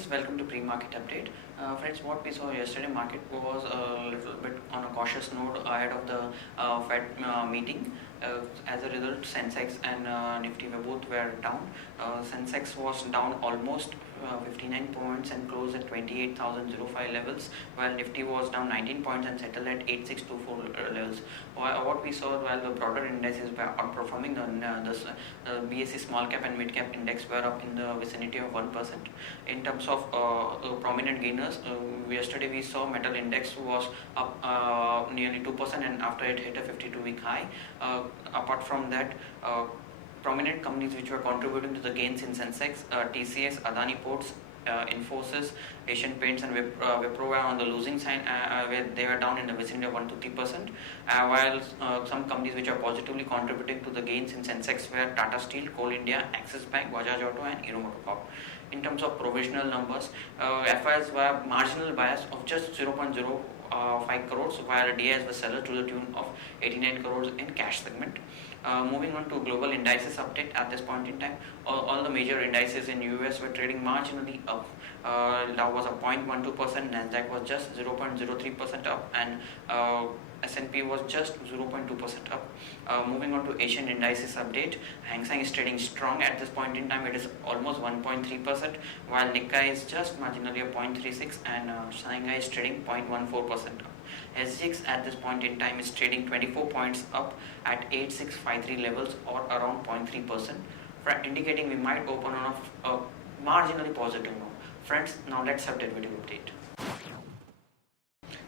friends, welcome to pre-market update. Friends, what we saw yesterday market was a little bit on a cautious note ahead of the Fed meeting. As a result, Sensex and Nifty both were down. Sensex was down almost 59 points and closed at 28,005 levels, while Nifty was down 19 points and settled at 8624 levels. What we saw, while the broader indices were outperforming, the BSE small cap and mid cap index were up in the vicinity of 1%. In terms of prominent gainers, yesterday we saw metal index was up nearly 2%, and after it hit a 52-week high. Apart from that, prominent companies which were contributing to the gains in Sensex, TCS, Adani Ports, Infosys, Asian Paints and Wipro were on the losing side, where they were down in the vicinity of 1 to 3%, while some companies which are positively contributing to the gains in Sensex were Tata Steel, Coal India, Axis Bank, Bajaj Auto and Hero MotoCorp. In terms of provisional numbers, FIs were marginal bias of just 0.05 crores, while DIs were sellers to the tune of 89 crores in cash segment. Moving on to global indices update at this point in time, all the major indices in US were trading marginally up. Dow was up 0.12%, Nasdaq was just 0.03% up, and S&P was just 0.2% up. Moving on to Asian indices update, Hang Seng is trading strong at this point in time. It is almost 1.3%, while Nikkei is just marginally up 0.36%, and Shanghai is trading 0.14% up. SGX at this point in time is trading 24 points up at 8653 levels, or around 0.3%, indicating we might open on a marginally positive note. Friends, now let's have derivative update.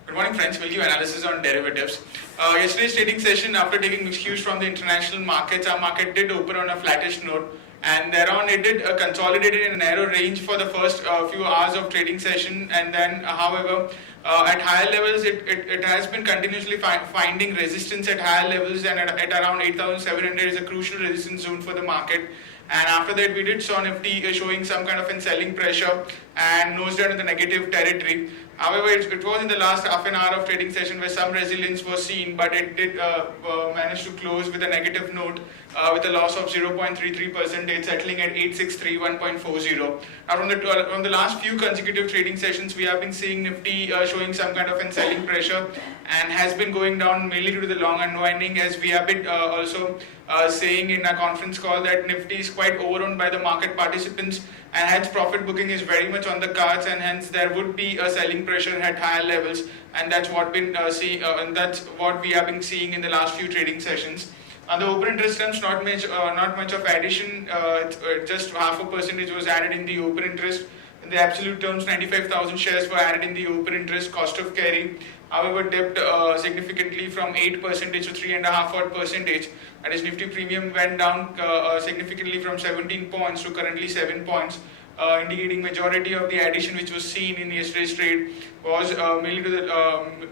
Good morning friends, we'll give analysis on derivatives. Yesterday's trading session, after taking cues from the international markets, our market did open on a flattish note, and thereon it did consolidate in a narrow range for the first few hours of trading session, and then however at higher levels it has been continuously finding resistance at higher levels, and at around 8,700 is a crucial resistance zone for the market. And after that we did saw Nifty showing some kind of a selling pressure and nosed down in the negative territory. However, it was in the last half an hour of trading session where some resilience was seen, but it did manage to close with a negative note with a loss of 0.33%, settling at 8631.40. Now from the last few consecutive trading sessions, we have been seeing Nifty showing some kind of a selling pressure and has been going down mainly due to the long unwinding, as we have been also saying in a conference call that Nifty is quite overowned by the market participants, and hence profit booking is very much on the cards, and hence there would be a selling pressure at higher levels, and that's what that's what we have been seeing in the last few trading sessions. On the open interest terms, not much of addition. Just 0.5% was added in the open interest. In the absolute terms, 95,000 shares were added in the open interest. Cost of carry, however, dipped significantly from 8% to 3.5%. That is, Nifty premium went down significantly from 17 points to currently 7 points, indicating majority of the addition which was seen in yesterday's trade was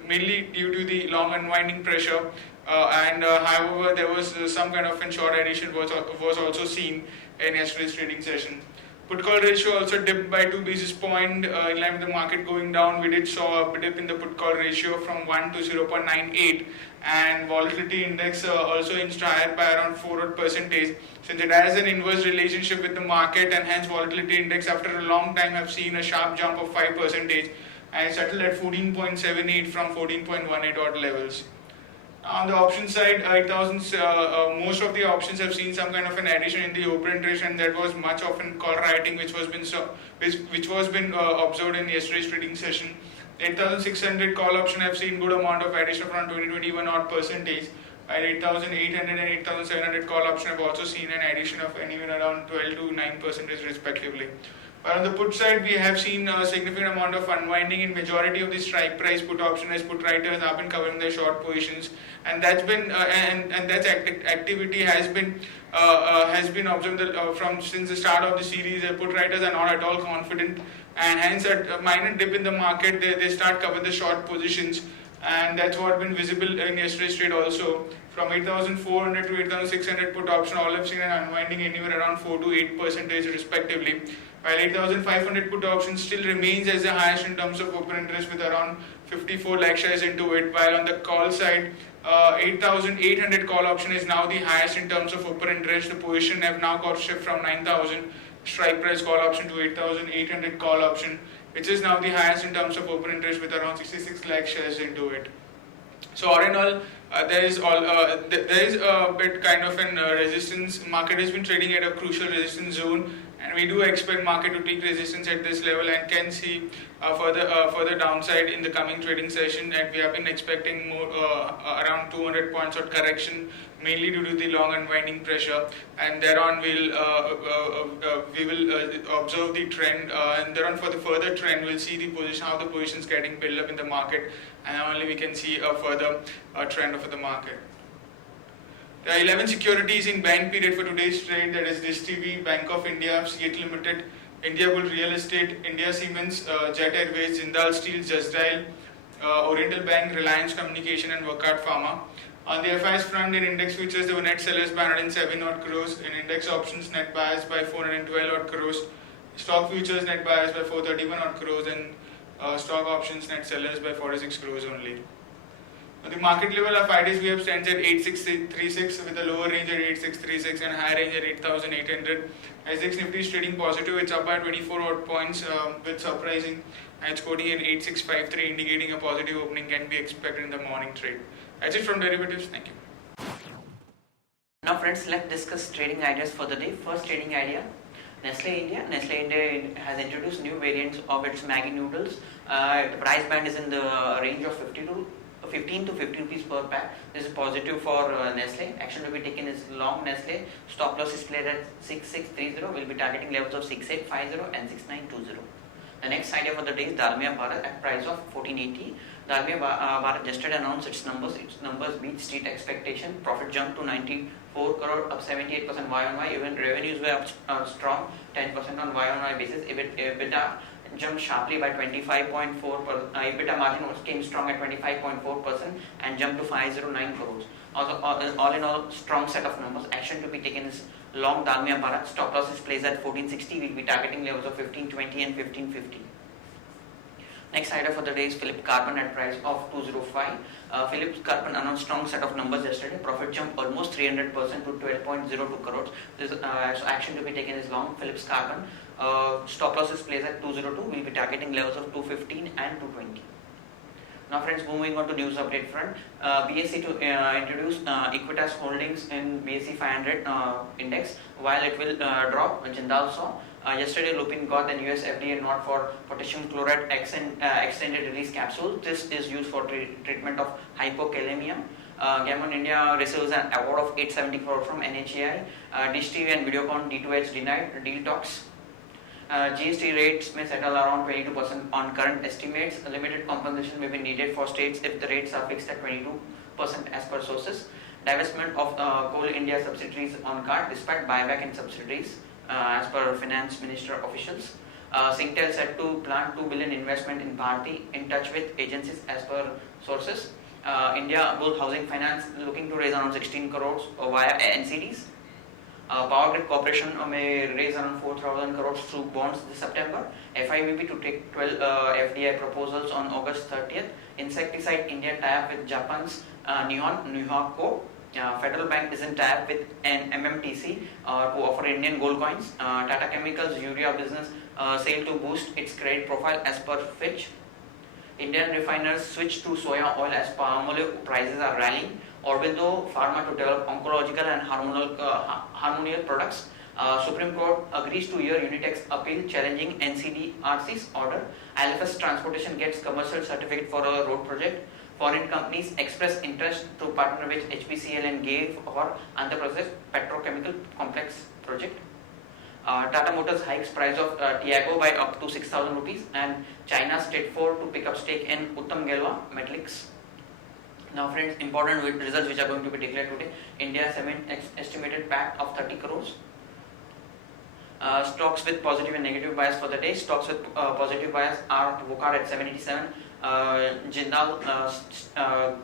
mainly due to the long unwinding pressure. However, there was some kind of short addition was also seen in yesterday's trading session. Put call ratio also dipped by 2 basis points in line with the market going down. We did saw a dip in the put call ratio from 1 to 0.98, and volatility index also inched higher by around 4%, since it has an inverse relationship with the market, and hence volatility index after a long time have seen a sharp jump of 5% and settled at 14.78 from 14.18 odd levels. On the option side, 8,000. Most of the options have seen some kind of an addition in the open interest, and that was much of an call writing which was been observed in yesterday's trading session. 8,600 call option have seen good amount of addition from 21 odd percentage, while 8,800 and 8,700 call option have also seen an addition of anywhere around 12 to 9% respectively. But on the put side, we have seen a significant amount of unwinding in majority of the strike price put option, as put writers have been covering their short positions, and that's been and that activity has been observed from since the start of the series. Put writers are not at all confident, and hence at a minor dip in the market, they start covering the short positions, and that's what been visible in yesterday's trade also. From 8,400 to 8,600 put option, all have seen an unwinding anywhere around 4 to 8% respectively, while 8,500 put option still remains as the highest in terms of open interest with around 54 lakh shares into it, while on the call side, 8,800 call option is now the highest in terms of open interest. The position have now got shift from 9,000 strike price call option to 8,800 call option, which is now the highest in terms of open interest with around 66 lakh shares into it. So all in all, there is a bit kind of an resistance. Market has been trading at a crucial resistance zone, and we do expect market to take resistance at this level and can see further downside in the coming trading session. And we have been expecting more around 200 points of correction, mainly due to the long unwinding pressure. And thereon we will observe the trend, and thereon for the further trend we'll see the position, how the position is getting built up in the market, and only we can see a further trend of the market. There are 11 securities in buying period for today's trade, that is Dish TV, Bank of India, CEAT Limited, India Bull Real Estate, India Siemens, Jet Airways, Jindal Steel, Just Dial, Oriental Bank, Reliance Communication and Wockhardt Pharma. On the FIs front, in index futures there were net sellers by 107 odd crores, in index options net buyers by 412 odd crores, stock futures net buyers by 431 odd crores, and stock options net sellers by 46 crores only. On the market level, our 5 days we have stands at 8636 with a lower range at 8636 and higher range at 8800. SX Nifty is trading positive, it's up by 24 odd points, with surprising, and it's quoting at 8653, indicating a positive opening can be expected in the morning trade. That's it from derivatives. Thank you. Now friends, let's discuss trading ideas for the day. First trading idea, Nestle India. Nestle India has introduced new variants of its Maggi noodles. The price band is in the range of 15 to 50 rupees per pack. This is positive for Nestle. Action to be taken is long Nestle. Stop loss is played at 6630. We'll be targeting levels of 6850 and 6920. The next idea for the day is Dalmia Bharat at price of 1480. Dalmia Bharat yesterday announced its numbers. Its numbers beat street expectation. Profit jumped to 94 crore, up 78% Y-on-Y. Even revenues were up strong, 10% on Y-on-Y basis. EBITDA jumped sharply by 25.4%. EBITDA margin came strong at 25.4% and jumped to 509 crores. Also, all in all, strong set of numbers. Action to be taken is long Dalmia Bharat. Stop loss is placed at 1460. We'll be targeting levels of 1520 and 1550. Next idea for the day is Philips Carbon at price of 205. Philips Carbon announced strong set of numbers yesterday. Profit jumped almost 300% to 12.02 crores. This so action to be taken is long Philips Carbon. Stop loss is placed at 202. We'll be targeting levels of 215 and 220. Now friends, moving on to news update front, BSE to introduce Equitas holdings in BSE 500 index, while it will drop Jindal saw. Yesterday Lupin got an US FDA nod for potassium chloride extended release capsule. This is used for treatment of hypokalemia. Gammon India receives an award of 870 crore from NHAI. Dish TV and Videocon D2H denied deal talks. GST rates may settle around 22% on current estimates. A limited compensation may be needed for states if the rates are fixed at 22% as per sources. Divestment of Coal India subsidiaries on card despite buyback in subsidiaries as per finance minister officials. Singtel said to plan 2 billion investment in Bharti, in touch with agencies as per sources. India Bull Housing Finance looking to raise around 16 crores via NCDs. Power Grid Corporation may raise around 4,000 crores through bonds this September. FIVB to take 12 FDI proposals on August 30th. Insecticide India tie-up with Japan's Nihonco. Federal Bank is in tie-up with an MMTC to offer Indian gold coins. Tata Chemicals urea business sale to boost its credit profile as per Fitch. Indian refiners switch to soya oil as palm oil prices are rallying. Orbido Pharma to develop oncological and hormonal products. Supreme Court agrees to hear Unitech's appeal challenging NCDRC's order. LFS Transportation gets commercial certificate for a road project. Foreign companies express interest to partner with HPCL and GAIL for Andhra Pradesh petrochemical complex project. Tata Motors hikes price of Tiago by up to 6,000 rupees, and China's State 4 to pick up stake in Uttam Gelwa Metallics. Now friends, important results which are going to be declared today. India Cement estimated PAT of 30 crores. Stocks with positive and negative bias for the day. Stocks with positive bias are Wockhardt at 787, Jindal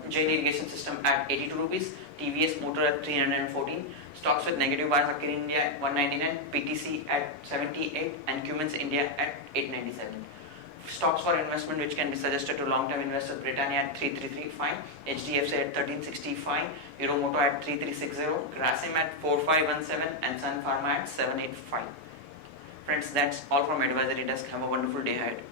Jain Irrigation System at 82 rupees, TVS Motor at 314. Stocks with negative bias are Kirin India at 199, PTC at 78, and Cummins India at 897. Stocks for investment which can be suggested to long-term investors: Britannia at 3335, HDFC at 1365, Euromoto at 3360, Grasim at 4517, and Sun Pharma at 785. Friends, that's all from Advisory Desk. Have a wonderful day ahead.